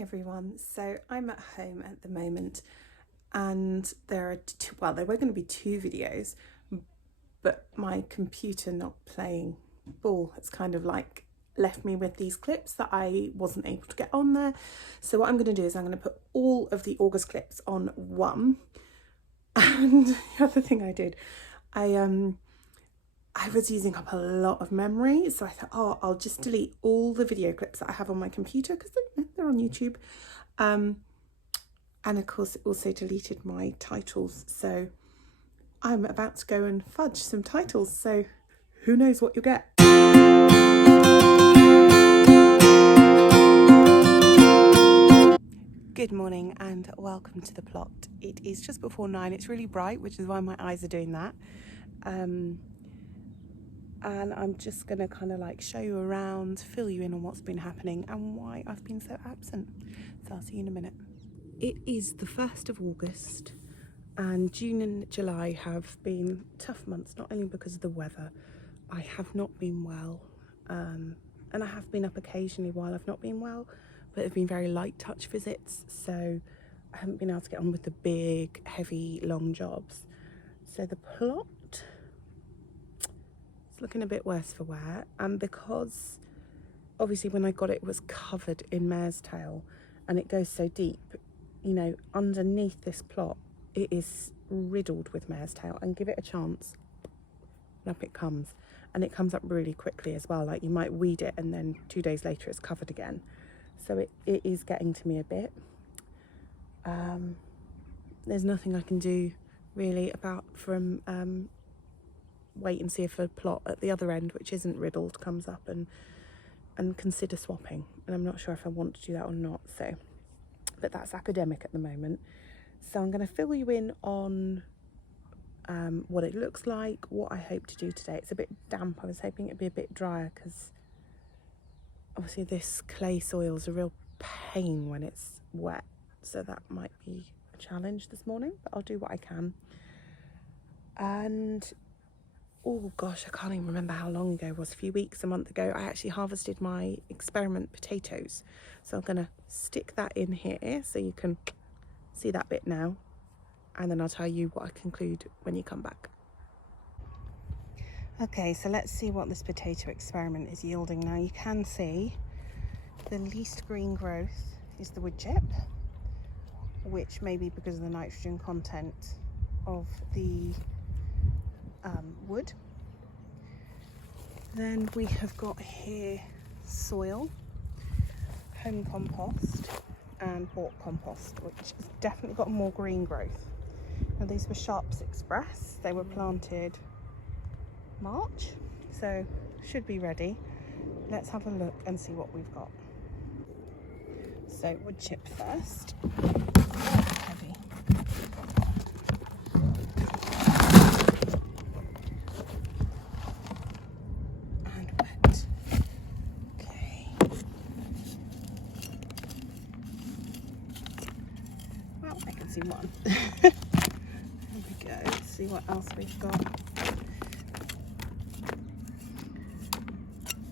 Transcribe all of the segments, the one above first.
Hi everyone, so I'm at home at the moment and there were going to be two videos, but my computer not playing ball has kind of like left me with these clips that I wasn't able to get on there. So what I'm going to do is I'm going to put all of the August clips on one. And the other thing I did, I was using up a lot of memory, so I thought, oh, I'll just delete all the video clips that I have on my computer because they're on YouTube. And of course it also deleted my titles, so I'm about to go and fudge some titles, so who knows what you'll get. Good morning and welcome to the plot. It is just before 9. It's really bright, which is why my eyes are doing that. And I'm just going to kind of like show you around, fill you in on what's been happening and why I've been so absent. So I'll see you in a minute. It is the 1st of August and June and July have been tough months, not only because of the weather. I have not been well, and I have been up occasionally while I've not been well, but they've been very light touch visits, so I haven't been able to get on with the big, heavy, long jobs. So the plot, looking a bit worse for wear, and because obviously when I got it, it was covered in mare's tail and it goes so deep, you know, underneath this plot it is riddled with mare's tail, and give it a chance and up it comes, and it comes up really quickly as well. Like, you might weed it and then 2 days later it's covered again, so it is getting to me a bit. There's nothing I can do really apart from wait and see if a plot at the other end, which isn't riddled, comes up and consider swapping, and I'm not sure if I want to do that or not, so, but that's academic at the moment. So I'm going to fill you in on what it looks like, what I hope to do today. It's a bit damp. I was hoping it'd be a bit drier because obviously this clay soil is a real pain when it's wet, so that might be a challenge this morning, but I'll do what I can. And oh gosh, I can't even remember how long ago it was, a few weeks, a month ago, I actually harvested my experiment potatoes. So I'm going to stick that in here so you can see that bit now, and then I'll tell you what I conclude when you come back. Okay, so let's see what this potato experiment is yielding now. You can see the least green growth is the wood chip, which may be because of the nitrogen content of the wood. Then we have got here soil, home compost and bought compost, which has definitely got more green growth. Now these were Sharps Express, they were planted March, so should be ready. Let's have a look and see what we've got. So wood chip first. Heavy. See one. There we go. Let's see what else we've got.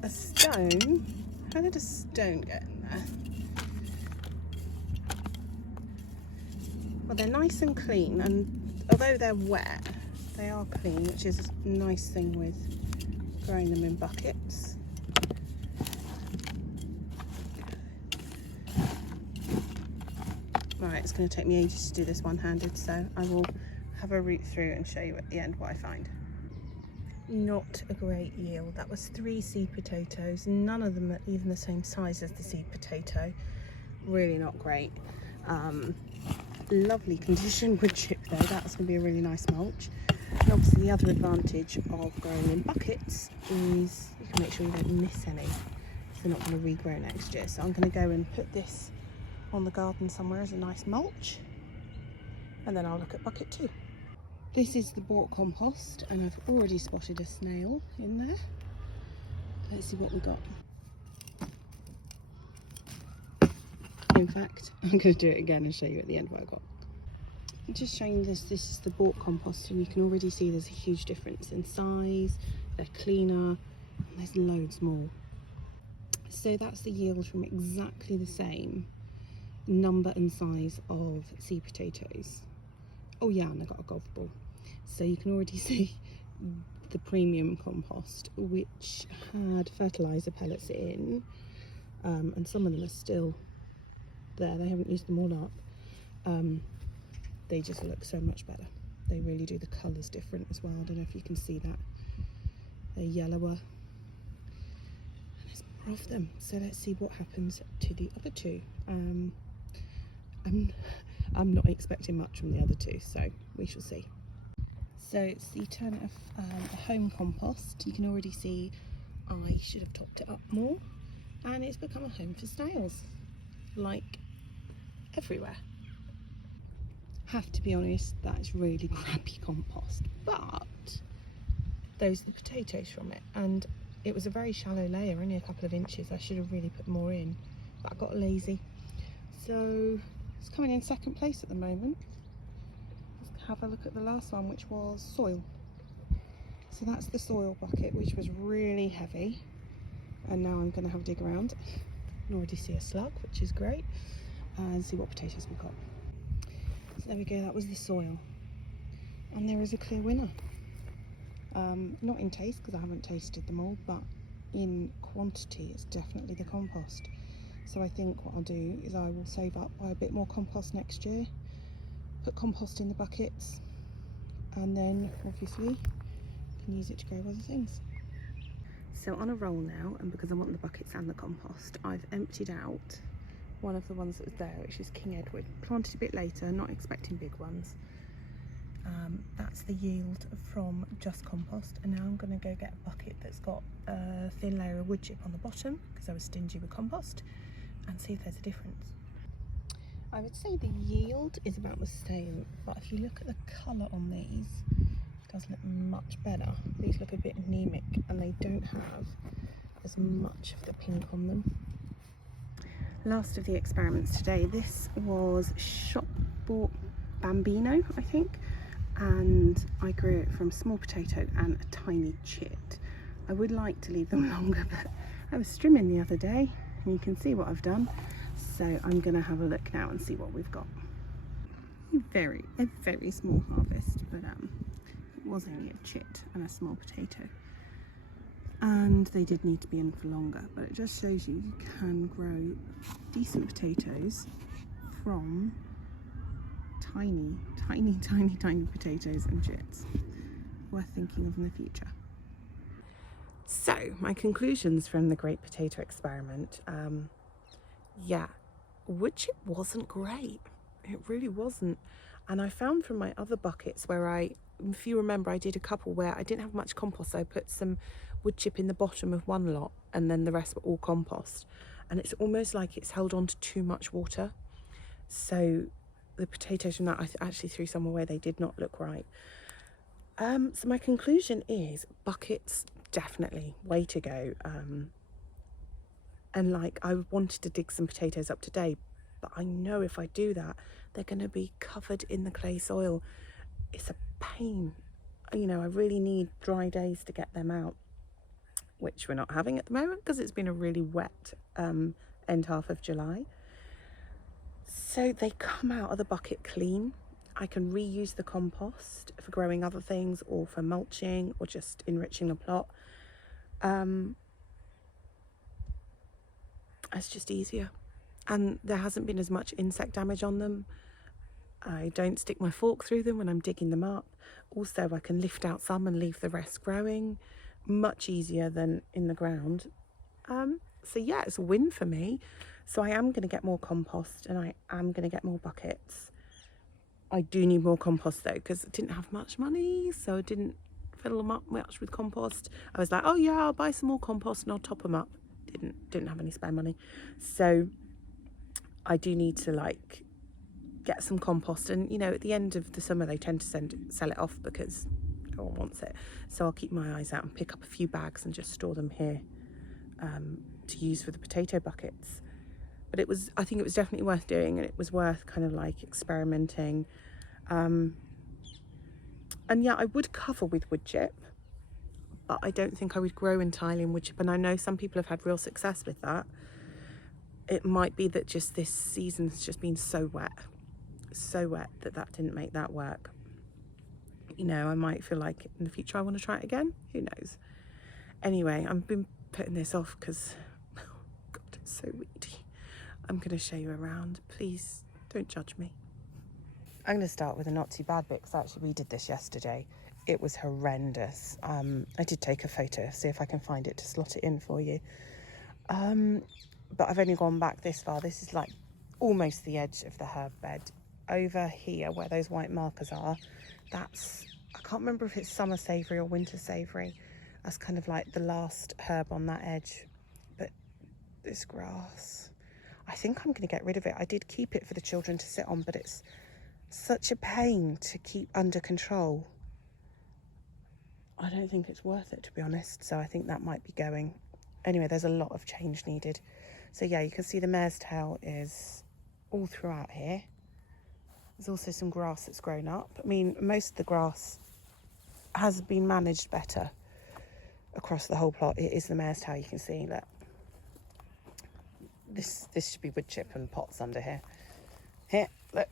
A stone. How did a stone get in there? Well, they're nice and clean, and although they're wet, they are clean, which is a nice thing with growing them in buckets. Right, it's going to take me ages to do this one-handed, so I will have a root through and show you at the end what I find. Not a great yield. That was 3 seed potatoes. None of them are even the same size as the seed potato. Really not great. Lovely condition wood chip though. That's going to be a really nice mulch. And obviously the other advantage of growing in buckets is you can make sure you don't miss any, so they're not going to regrow next year. So I'm going to go and put this on the garden somewhere as a nice mulch, and then I'll look at bucket 2. This is the bought compost, and I've already spotted a snail in there. Let's see what we got. In fact, I'm going to do it again and show you at the end what I got. I'm just showing this is the bought compost, and you can already see there's a huge difference in size. They're cleaner, and there's loads more. So that's the yield from exactly the same number and size of seed potatoes. Oh yeah, and I got a golf ball. So you can already see the premium compost, which had fertiliser pellets in, and some of them are still there. They haven't used them all up. They just look so much better. They really do. The colour's different as well. I don't know if you can see that. They're yellower. And there's more of them. So let's see what happens to the other two. I'm not expecting much from the other two, so we shall see. So it's the turn of the home compost. You can already see I should have topped it up more, and it's become a home for snails, like everywhere. Have to be honest, that's really crappy compost, but those are the potatoes from it, and it was a very shallow layer, only a couple of inches. I should have really put more in, but I got lazy. So it's coming in second place at the moment. Let's have a look at the last one, which was soil. So that's the soil bucket, which was really heavy, and now I'm going to have a dig around. I can already see a slug, which is great, and see what potatoes we've got. So there we go, that was the soil, and there is a clear winner. Not in taste, because I haven't tasted them all, but in quantity it's definitely the compost. So I think what I'll do is I will save up, buy a bit more compost next year, put compost in the buckets, and then obviously can use it to grow other things. So on a roll now, and because I want the buckets and the compost, I've emptied out one of the ones that was there, which is King Edward. Planted a bit later, not expecting big ones. That's the yield from just compost, and now I'm going to go get a bucket that's got a thin layer of wood chip on the bottom, because I was stingy with compost, and see if there's a difference. I would say the yield is about the same, but if you look at the colour on these, it does look much better. These look a bit anemic, and they don't have as much of the pink on them. Last of the experiments today. This was shop bought Bambino, I think, and I grew it from small potato and a tiny chit. I would like to leave them longer, but I was strimming the other day, and you can see what I've done. So I'm going to have a look now and see what we've got. A very small harvest, but it was only a chit and a small potato, and they did need to be in for longer, but it just shows you can grow decent potatoes from tiny potatoes and chits. Worth thinking of in the future. So my conclusions from the Great Potato Experiment. Yeah, wood chip wasn't great. It really wasn't. And I found from my other buckets where if you remember, I did a couple where I didn't have much compost, so I put some wood chip in the bottom of one lot, and then the rest were all compost. And it's almost like it's held on to too much water. So the potatoes from that, I actually threw some away. They did not look right. So my conclusion is buckets, definitely, way to go. And like, I wanted to dig some potatoes up today, but I know if I do that, they're going to be covered in the clay soil. It's a pain. You know, I really need dry days to get them out, which we're not having at the moment because it's been a really wet end half of July. So they come out of the bucket clean. I can reuse the compost for growing other things, or for mulching, or just enriching the plot. It's just easier, and there hasn't been as much insect damage on them. I don't stick my fork through them when I'm digging them up. Also, I can lift out some and leave the rest growing, much easier than in the ground. So yeah, it's a win for me. So I am going to get more compost, and I am going to get more buckets. I do need more compost though, because I didn't have much money, so I didn't fill them up much with compost. I was like, oh yeah, I'll buy some more compost and I'll top them up. Didn't have any spare money, so I do need to like get some compost. And you know, at the end of the summer they tend to sell it off because no one wants it. So I'll keep my eyes out and pick up a few bags and just store them here to use for the potato buckets. But I think it was definitely worth doing, and it was worth kind of like experimenting. And yeah, I would cover with wood chip, but I don't think I would grow entirely in wood chip. And I know some people have had real success with that. it might be that just this season's just been so wet that didn't make that work. You know, I might feel like in the future I want to try it again. Who knows? Anyway, I've been putting this off because, oh God, it's so weedy. I'm going to show you around. Please don't judge me. I'm going to start with a not too bad bit because actually we did this yesterday. It was horrendous. I did take a photo, see if I can find it to slot it in for you. But I've only gone back this far. This is like almost the edge of the herb bed. Over here where those white markers are, that's, I can't remember if it's summer savoury or winter savoury. That's kind of like the last herb on that edge. But this grass, I think I'm going to get rid of it. I did keep it for the children to sit on, but it's such a pain to keep under control. I don't think it's worth it, to be honest. So I think that might be going. Anyway, there's a lot of change needed. So yeah, you can see the mare's tail is all throughout here. There's also some grass that's grown up. I mean, most of the grass has been managed better across the whole plot. It is the mare's tail, you can see that. This should be wood chip and pots under here. Here, look.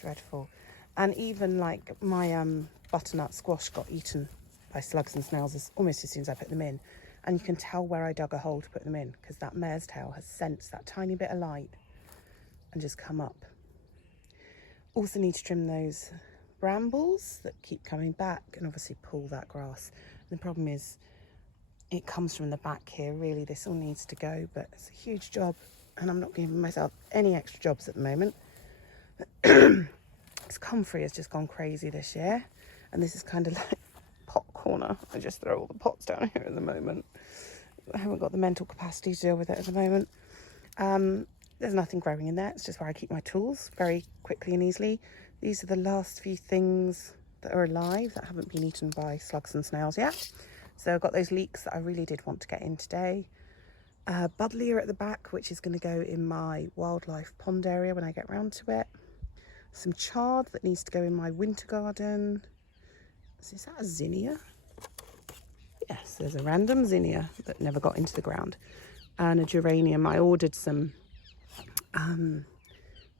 Dreadful. And even like my butternut squash got eaten by slugs and snails almost as soon as I put them in. And you can tell where I dug a hole to put them in because that mare's tail has sensed that tiny bit of light and just come up. Also need to trim those brambles that keep coming back and obviously pull that grass. And the problem is it comes from the back here. Really, this all needs to go, but it's a huge job and I'm not giving myself any extra jobs at the moment. This comfrey has just gone crazy this year, and this is kind of like pot corner. I just throw all the pots down here at the moment. I haven't got the mental capacity to deal with it at the moment. There's nothing growing in there. It's just where I keep my tools very quickly and easily. These are the last few things that are alive that haven't been eaten by slugs and snails yet. So I've got those leeks that I really did want to get in today. Buddleia at the back, which is going to go in my wildlife pond area when I get round to it. Some chard that needs to go in my winter garden. Is that a zinnia? Yes, there's a random zinnia that never got into the ground. And a geranium. I ordered some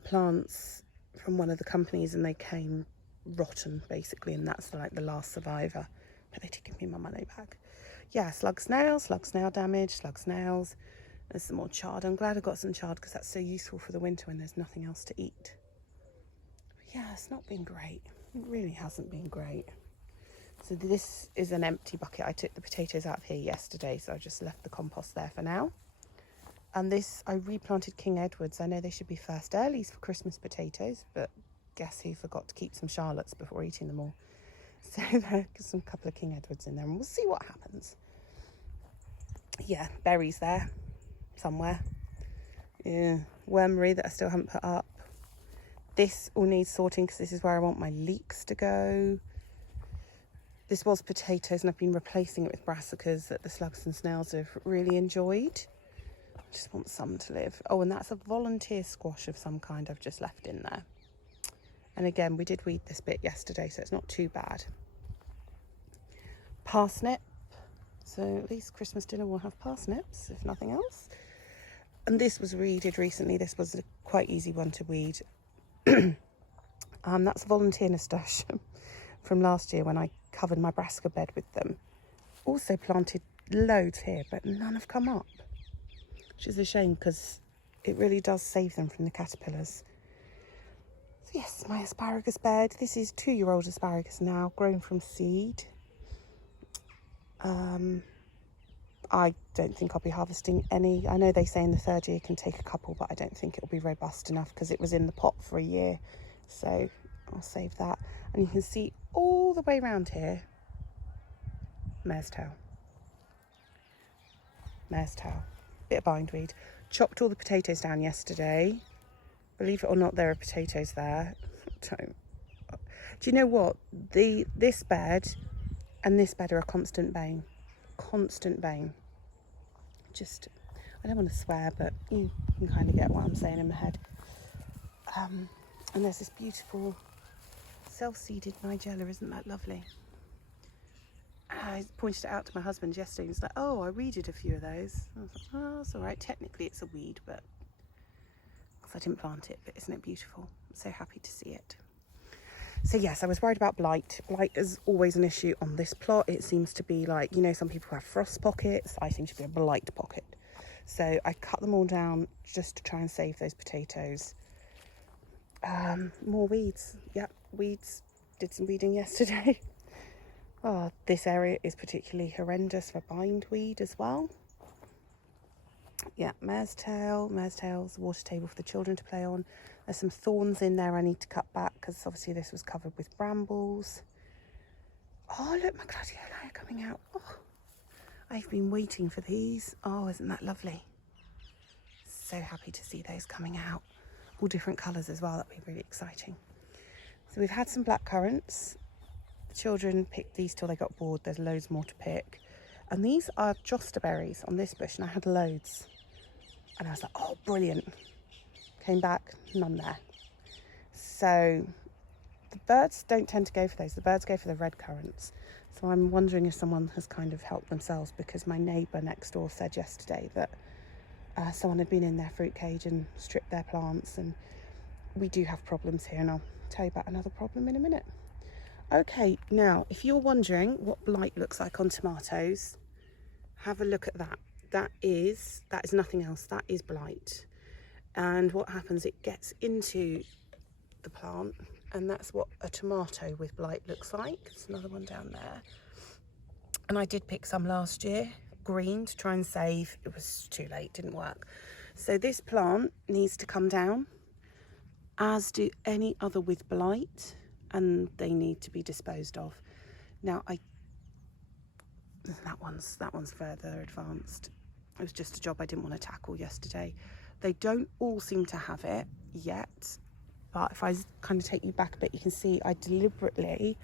plants from one of the companies and they came rotten basically, and that's like the last survivor. But they did give me my money back. Yeah, slug snail damage, slug snails. There's some more chard. I'm glad I got some chard because that's so useful for the winter when there's nothing else to eat. But yeah, it's not been great. It really hasn't been great. So this is an empty bucket. I took the potatoes out of here yesterday, so I just left the compost there for now. And this, I replanted King Edwards. I know they should be first earlies for Christmas potatoes, but guess who forgot to keep some Charlottes before eating them all? So there's some couple of King Edwards in there, and we'll see what happens. Yeah, berries there somewhere. Yeah, wormery that I still haven't put up. This all needs sorting because this is where I want my leeks to go. This was potatoes and I've been replacing it with brassicas that the slugs and snails have really enjoyed. I just want some to live. Oh, and that's a volunteer squash of some kind I've just left in there. And again, we did weed this bit yesterday, so it's not too bad. Parsnip. So at least Christmas dinner will have parsnips, if nothing else. And this was weeded recently. This was a quite easy one to weed. That's volunteer nasturtium from last year when I covered my brassica bed with them. Also planted loads here, but none have come up, which is a shame because it really does save them from the caterpillars. So yes, my asparagus bed. This is 2-year-old asparagus now, grown from seed. I don't think I'll be harvesting any. I know they say in the 3rd year you can take a couple, but I don't think it'll be robust enough because it was in the pot for a year. So I'll save that. And you can see all the way around here, mare's tail. Mare's tail. Bit of bindweed. Chopped all the potatoes down yesterday. Believe it or not, there are potatoes there. Do you know what? This bed and this bed are a constant bane. Constant bane. Just, I don't want to swear, but you can kind of get what I'm saying in my head. And there's this beautiful self-seeded nigella. Isn't that lovely? I pointed it out to my husband yesterday. He's like, "Oh, I weeded a few of those." I was like, "Oh, that's all right. Technically, it's a weed, but because I didn't plant it. But isn't it beautiful? I'm so happy to see it." So yes, I was worried about blight. Blight is always an issue on this plot. It seems to be like, you know, some people have frost pockets. I seem to be a blight pocket. So I cut them all down just to try and save those potatoes. More weeds. Yep, weeds. Did some weeding yesterday. Oh, this area is particularly horrendous for bindweed as well. Yeah, mare's tail's water table for the children to play on. There's some thorns in there I need to cut back because obviously this was covered with brambles. Oh, look, my gladioli are coming out. Oh, I've been waiting for these. Oh, isn't that lovely? So happy to see those coming out. All different colours as well. That'd be really exciting. So we've had some black currants. The children picked these till they got bored. There's loads more to pick. And these are joster berries on this bush, and I had loads. And I was like, oh, brilliant. Came back, none there. So the birds don't tend to go for those. The birds go for the red currants. So I'm wondering if someone has kind of helped themselves, because my neighbour next door said yesterday that someone had been in their fruit cage and stripped their plants. And we do have problems here, and I'll tell you about another problem in a minute. Okay, now, if you're wondering what blight looks like on tomatoes, have a look at that. That is nothing else. That is blight. And what happens, it gets into the plant, and that's what a tomato with blight looks like. There's another one down there. And I did pick some last year, green, to try and save. It was too late, didn't work. So this plant needs to come down, as do any other with blight, and they need to be disposed of. Now, that one's further advanced. It was just a job I didn't want to tackle yesterday. They don't all seem to have it yet, but if I kind of take you back a bit, you can see I deliberately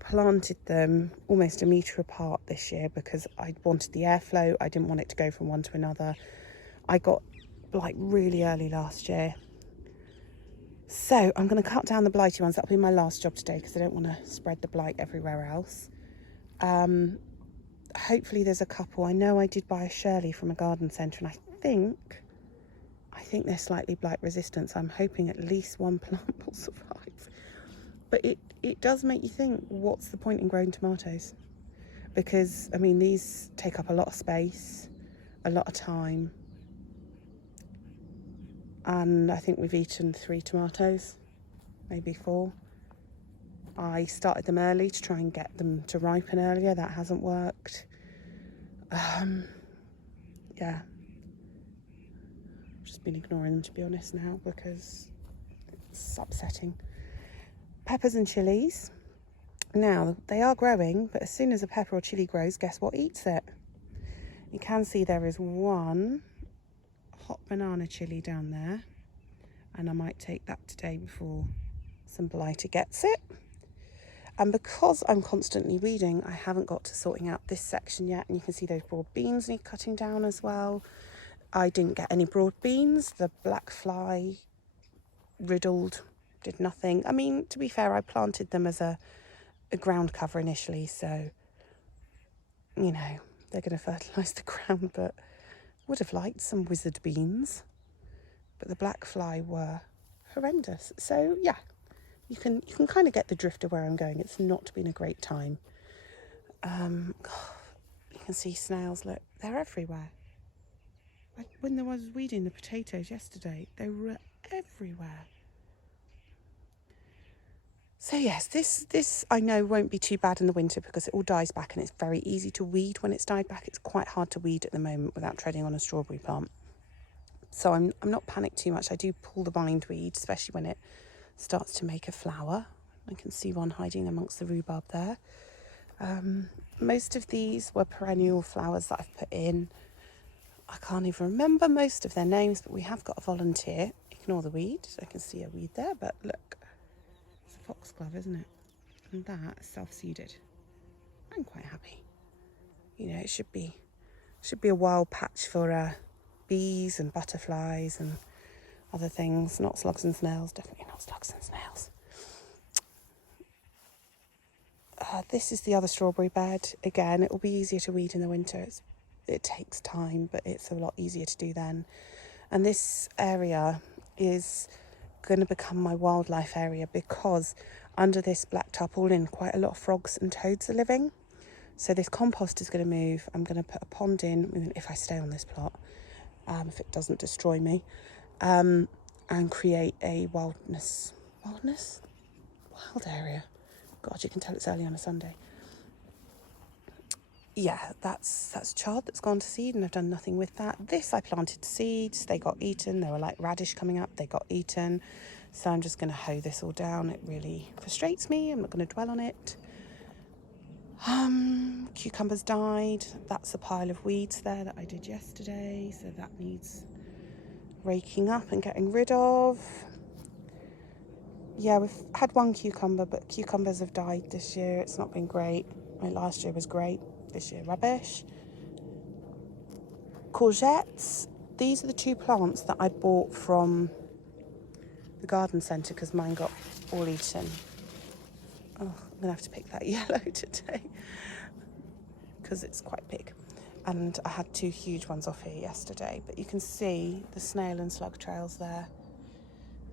planted them almost a metre apart this year because I wanted the airflow. I didn't want it to go from one to another. I got blight really early last year. So I'm going to cut down the blighty ones. That'll be my last job today because I don't want to spread the blight everywhere else. Hopefully there's a couple. I know I did buy a Shirley from a garden centre, and I think they're slightly blight resistant, so I'm hoping at least one plant will survive. But it does make you think, what's the point in growing tomatoes? Because, I mean, these take up a lot of space, a lot of time. And I think we've eaten 3 tomatoes, maybe 4. I started them early to try and get them to ripen earlier. That hasn't worked. Yeah. I've just been ignoring them, to be honest, now because it's upsetting. Peppers and chilies. Now, they are growing, but as soon as a pepper or chilli grows, guess what eats it? You can see there is one hot banana chilli down there, and I might take that today before some blighter gets it. And because I'm constantly weeding, I haven't got to sorting out this section yet, and you can see those broad beans need cutting down as well. I didn't get any broad beans. The black fly riddled, did nothing. I mean, to be fair, I planted them as a ground cover initially, so, you know, they're going to fertilise the ground, but would have liked some wizard beans. But the black fly were horrendous. So, yeah, you can kind of get the drift of where I'm going. It's not been a great time. You can see snails, look, they're everywhere. Like when I was weeding the potatoes yesterday, they were everywhere. So yes, this I know won't be too bad in the winter because it all dies back, and it's very easy to weed when it's died back. It's quite hard to weed at the moment without treading on a strawberry plant. So I'm not panicked too much. I do pull the bindweed, especially when it starts to make a flower. I can see one hiding amongst the rhubarb there. Most of these were perennial flowers that I've put in. I can't even remember most of their names, but we have got a volunteer. Ignore the weed. I can see a weed there, but look, it's a foxglove, isn't it? And that is self-seeded. I'm quite happy. You know, it should be a wild patch for bees and butterflies and other things, not slugs and snails. Definitely not slugs and snails. This is the other strawberry bed. Again, it will be easier to weed in the winter. It takes time, but it's a lot easier to do then. And this area is going to become my wildlife area, because under this black tarpaulin, quite a lot of frogs and toads are living. So this compost is going to move. I'm going to put a pond in, if I stay on this plot, if it doesn't destroy me, and create a wild area. God, you can tell it's early on a Sunday. Yeah, that's chard that's gone to seed, and I've done nothing with that. This I planted seeds, they got eaten. There were like radish coming up, they got eaten. So I'm just going to hoe this all down. It really frustrates me. I'm not going to dwell on it. Cucumbers died. That's a pile of weeds there that I did yesterday, so that needs raking up and getting rid of. Yeah, we've had one cucumber, but cucumbers have died this year. It's not been great. Last year was great, this year rubbish. Courgettes. These are the two plants that I bought from the garden centre because mine got all eaten. Oh, I'm going to have to pick that yellow today because it's quite big. And I had two huge ones off here yesterday, but you can see the snail and slug trails there.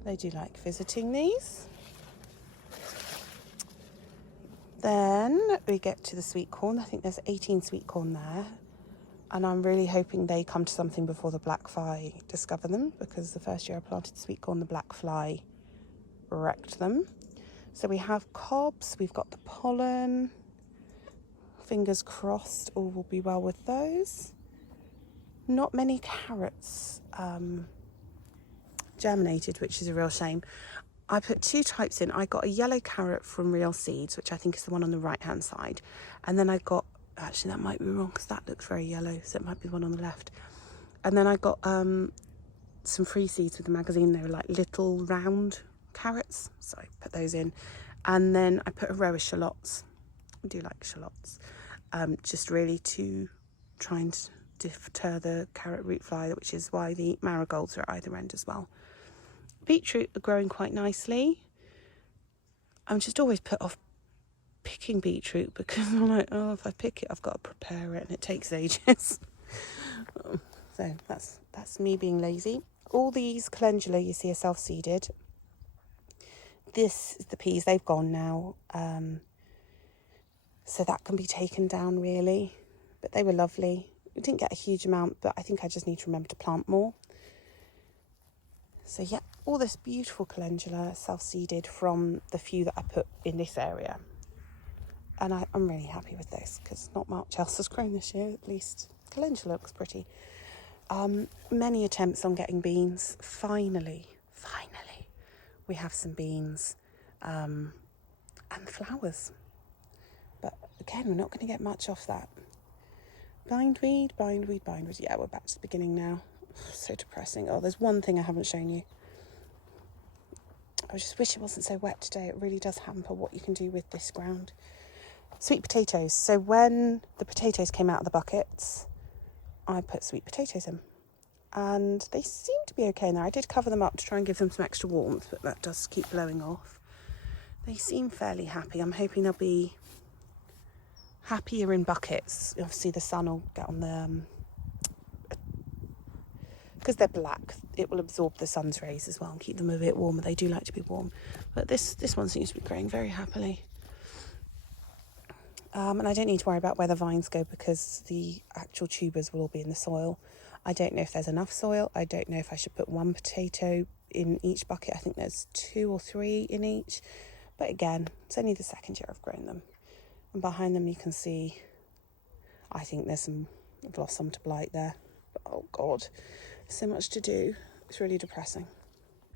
They do like visiting these. Then we get to the sweet corn. I think there's 18 sweet corn there. And I'm really hoping they come to something before the black fly discover them, because the first year I planted sweet corn, the black fly wrecked them. So we have cobs, we've got the pollen. Fingers crossed all will be well with those. Not many carrots germinated, which is a real shame. I put two types in. I got a yellow carrot from Real Seeds, which I think is the one on the right hand side. And then I got, actually that might be wrong because that looks very yellow, so it might be the one on the left. And then I got some free seeds with the magazine. They were like little round carrots, so I put those in. And then I put a row of shallots. I do like shallots, just really to try and deter the carrot root fly, which is why the marigolds are at either end as well. Beetroot are growing quite nicely. I'm just always put off picking beetroot because I'm like, oh, if I pick it, I've got to prepare it and it takes ages. So that's me being lazy. All these calendula you see are self-seeded. This is the peas, they've gone now. So that can be taken down really, but they were lovely. We didn't get a huge amount, but I think I just need to remember to plant more. So yeah, all this beautiful calendula self-seeded from the few that I put in this area. And I'm really happy with this because not much else has grown this year, at least calendula looks pretty. Many attempts on getting beans. Finally, we have some beans and flowers. But again, we're not going to get much off that. Bindweed. Yeah, we're back to the beginning now. So depressing. Oh, there's one thing I haven't shown you. I just wish it wasn't so wet today. It really does hamper what you can do with this ground. Sweet potatoes. So when the potatoes came out of the buckets, I put sweet potatoes in. And they seem to be okay in there. I did cover them up to try and give them some extra warmth, but that does keep blowing off. They seem fairly happy. I'm hoping they'll be happier in buckets. Obviously the sun will get on them. Because they're black, it will absorb the sun's rays as well and keep them a bit warmer. They do like to be warm. But this one seems to be growing very happily. And I don't need to worry about where the vines go because the actual tubers will all be in the soil. I don't know if there's enough soil. I don't know if I should put one potato in each bucket. I think there's 2 or 3 in each. But again, it's only the second year I've grown them. And behind them you can see, I think there's some blossom to blight there. But, oh God. So much to do. It's really depressing.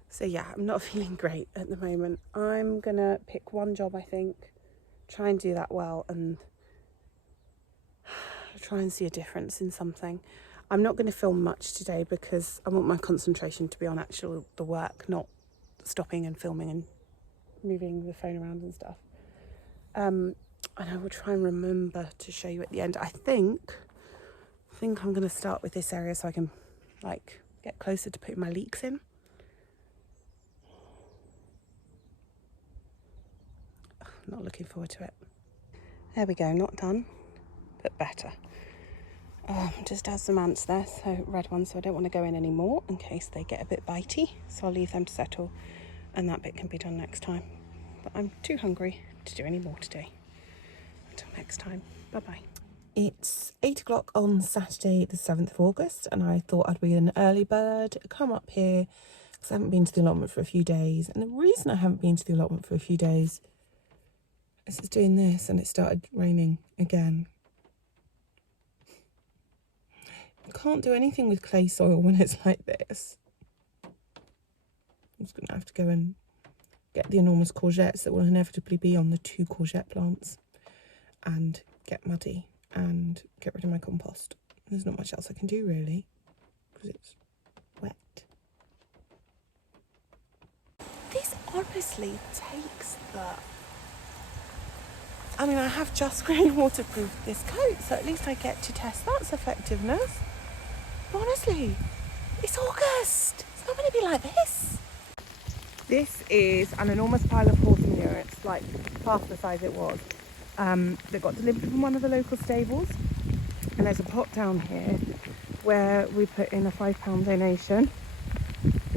So yeah, I'm not feeling great at the moment. I'm gonna pick one job, I think, try and do that well and try and see a difference in something. I'm not going to film much today because I want my concentration to be on the work, not stopping and filming and moving the phone around and stuff. And I will try and remember to show you at the end. I think I'm going to start with this area so I can get closer to putting my leeks in. I'm not looking forward to it. There we go, not done, but better. Just has some ants there, so red ones, so I don't want to go in anymore in case they get a bit bitey. So I'll leave them to settle, and that bit can be done next time. But I'm too hungry to do any more today. Until next time, bye-bye. It's 8 o'clock on Saturday the 7th of August, and I thought I'd be an early bird, come up here, because I haven't been to the allotment for a few days. And the reason I haven't been to the allotment for a few days is it's doing this, and it started raining again. You can't do anything with clay soil when it's like this. I'm just going to have to go and get the enormous courgettes that will inevitably be on the 2 courgette plants and get muddy and get rid of my compost. There's not much else I can do really because it's wet. This honestly takes the... I mean, I have just green waterproofed this coat, so at least I get to test that's effectiveness. But honestly, it's August. It's not going to be like this. This is an enormous pile of horse manure. It's like half the size it was. That got delivered from one of the local stables. And there's a pot down here where we put in a £5 donation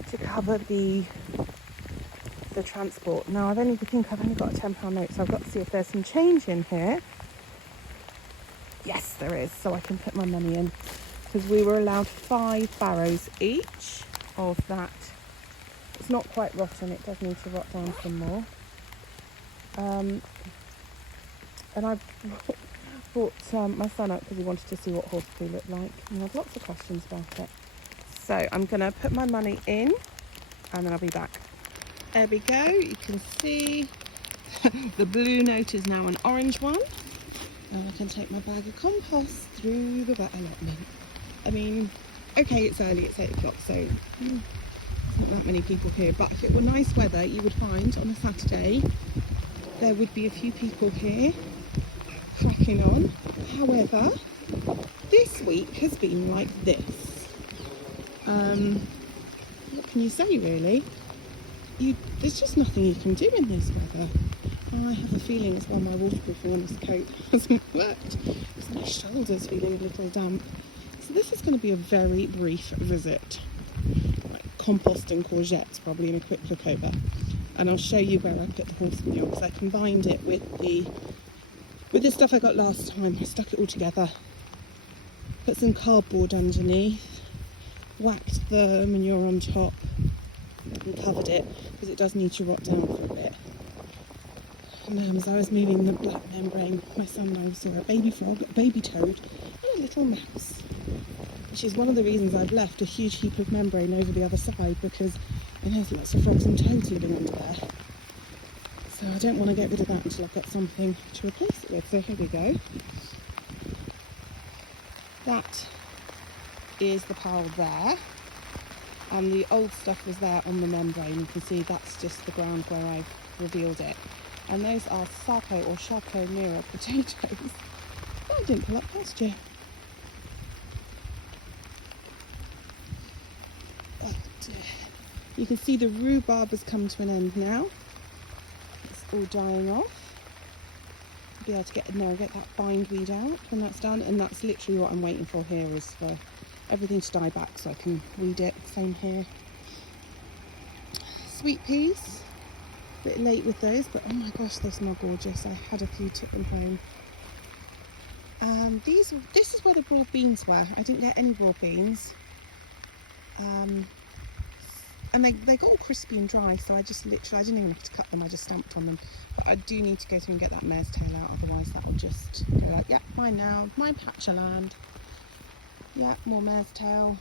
to cover the transport. Now I've only got a £10 note, so I've got to see if there's some change in here. Yes, there is, so I can put my money in, because we were allowed 5 barrows each of that. It's not quite rotten, it does need to rot down some more. And I brought my son up because he wanted to see what horse poo looked like, and I had lots of questions about it. So I'm going to put my money in and then I'll be back. There we go, you can see the blue note is now an orange one. Now I can take my bag of compost through the wet allotment. I mean, okay, it's early, it's 8 o'clock, so there's not that many people here, but if it were nice weather, you would find on a Saturday there would be a few people here cracking on. However, this week has been like this. What can you say really? There's just nothing you can do in this weather. I have a feeling it's why my waterproofing on this coat hasn't worked. It's my shoulders feeling a little damp. So this is going to be a very brief visit. Like composting courgettes probably in a quick look over. And I'll show you where I put the horse manure, because I combined it with the stuff I got last time. I stuck it all together, put some cardboard underneath, whacked the manure on top and covered it, because it does need to rot down for a bit. And as I was moving the black membrane, my son and I saw a baby frog, a baby toad and a little mouse, which is one of the reasons I've left a huge heap of membrane over the other side, because there's lots of frogs and toads living under there. So I don't want to get rid of that until I've got something to replace it with. So here we go. That is the pile there. And the old stuff was there on the membrane. You can see that's just the ground where I've revealed it. And those are Sarco or Charcot Mira potatoes. Oh, I didn't pull up past you. Oh dear. You can see the rhubarb has come to an end now. It's all dying off. I'll be able to get that bindweed out when that's done, and that's literally what I'm waiting for here, is for everything to die back so I can weed it. Same here. Sweet peas. A bit late with those, but oh my gosh, they smell gorgeous. I had a few, took them home. This is where the broad beans were. I didn't get any broad beans. And they got all crispy and dry, so I didn't even have to cut them, I just stamped on them. But I do need to go through and get that mare's tail out, otherwise that will just go like, yeah, mine now, my patch of land. Yeah, more mare's tail.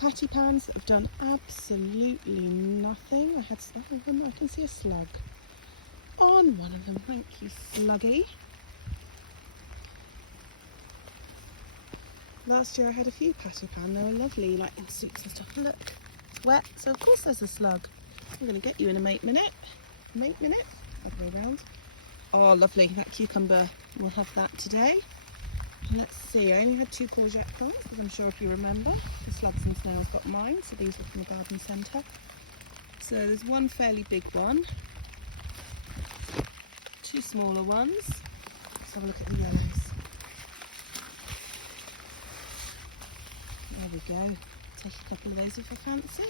Patty pans that have done absolutely nothing. I had several of them. I can see a slug on one of them. Thank you, Sluggy. Last year I had a few patty pan. They were lovely, like in soups and stuff. Look, it's wet, so of course there's a slug. I'm going to get you in a minute. Other way around. Oh, lovely. That cucumber, we'll have that today. Let's see, I only had 2 courgette plants, because I'm sure if you remember, the slugs and snails got mine, so these were from the garden centre. So there's one fairly big one, 2 smaller ones, so have a look at the yellows. There we go. Take a couple of those if I fancy.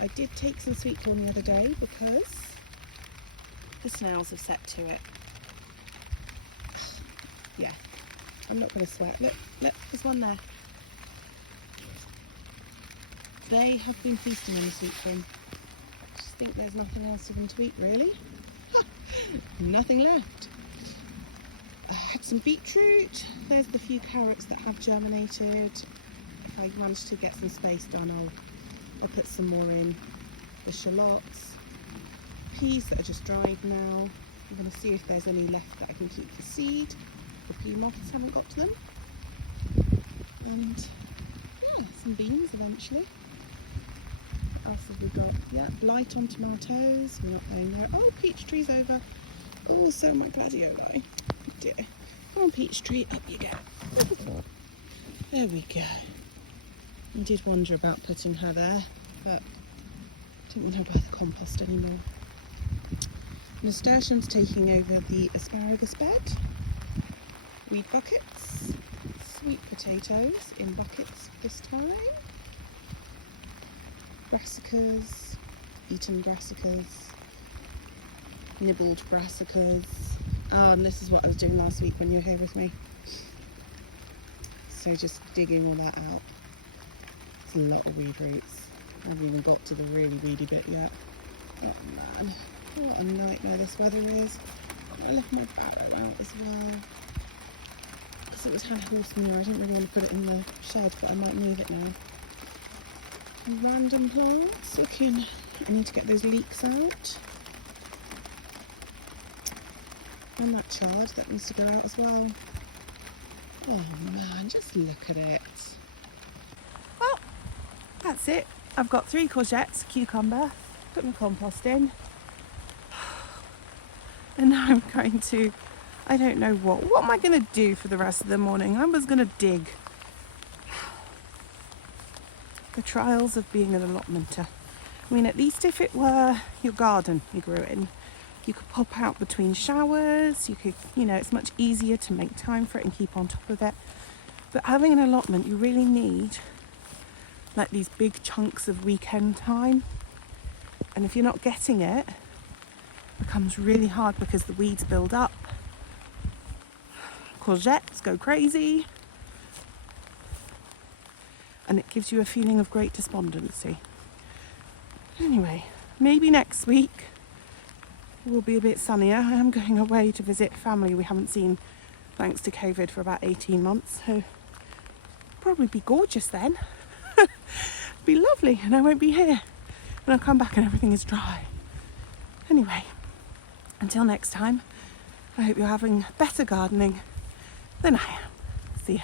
I did take some sweet corn the other day because the snails have set to it. Yeah, I'm not going to sweat. Look, there's one there. They have been feasting on the sweet corn. I just think there's nothing else for them to eat, really. Nothing left. I had some beetroot. There's the few carrots that have germinated. If I manage to get some space done, I'll put some more in. The shallots, peas that are just dried now. I'm going to see if there's any left that I can keep for seed. The pea moths haven't got to them. And yeah, some beans eventually. What else have we got? Yeah, blight on tomatoes. We're not going there. Oh, peach tree's over. Oh, so my gladioli. Oh dear. Come on, peach tree, up you go. There we go. I did wonder about putting her there, but I didn't want her by the compost anymore. Nasturtium's taking over the asparagus bed. Weed buckets. Sweet potatoes in buckets this time. Brassicas, eaten brassicas, nibbled brassicas. Oh, and this is what I was doing last week when you were here with me. So just digging all that out. It's a lot of weed roots. I haven't even got to the really weedy bit yet. Oh man, what a nightmare this weather is. I left my barrow out as well. Because it was had horse manure, I didn't really want to put it in the shed, but I might move it now. Random plants, looking, I need to get those leeks out. And that chard, that needs to go out as well. Oh man, just look at it. Well, that's it. I've got 3 courgettes, a cucumber, put my compost in. And now I'm going to, I don't know what am I going to do for the rest of the morning? I was going to dig. The trials of being an allotmenter. I mean, at least if it were your garden you grew in, you could pop out between showers, you could, it's much easier to make time for it and keep on top of it. But having an allotment, you really need like these big chunks of weekend time. And if you're not getting it, it becomes really hard because the weeds build up. Courgettes go crazy. And it gives you a feeling of great despondency. Anyway, maybe next week will be a bit sunnier. I am going away to visit family we haven't seen thanks to COVID for about 18 months. So probably be gorgeous then. Be lovely, and I won't be here. And I'll come back and everything is dry. Anyway, until next time, I hope you're having better gardening than I am. See ya.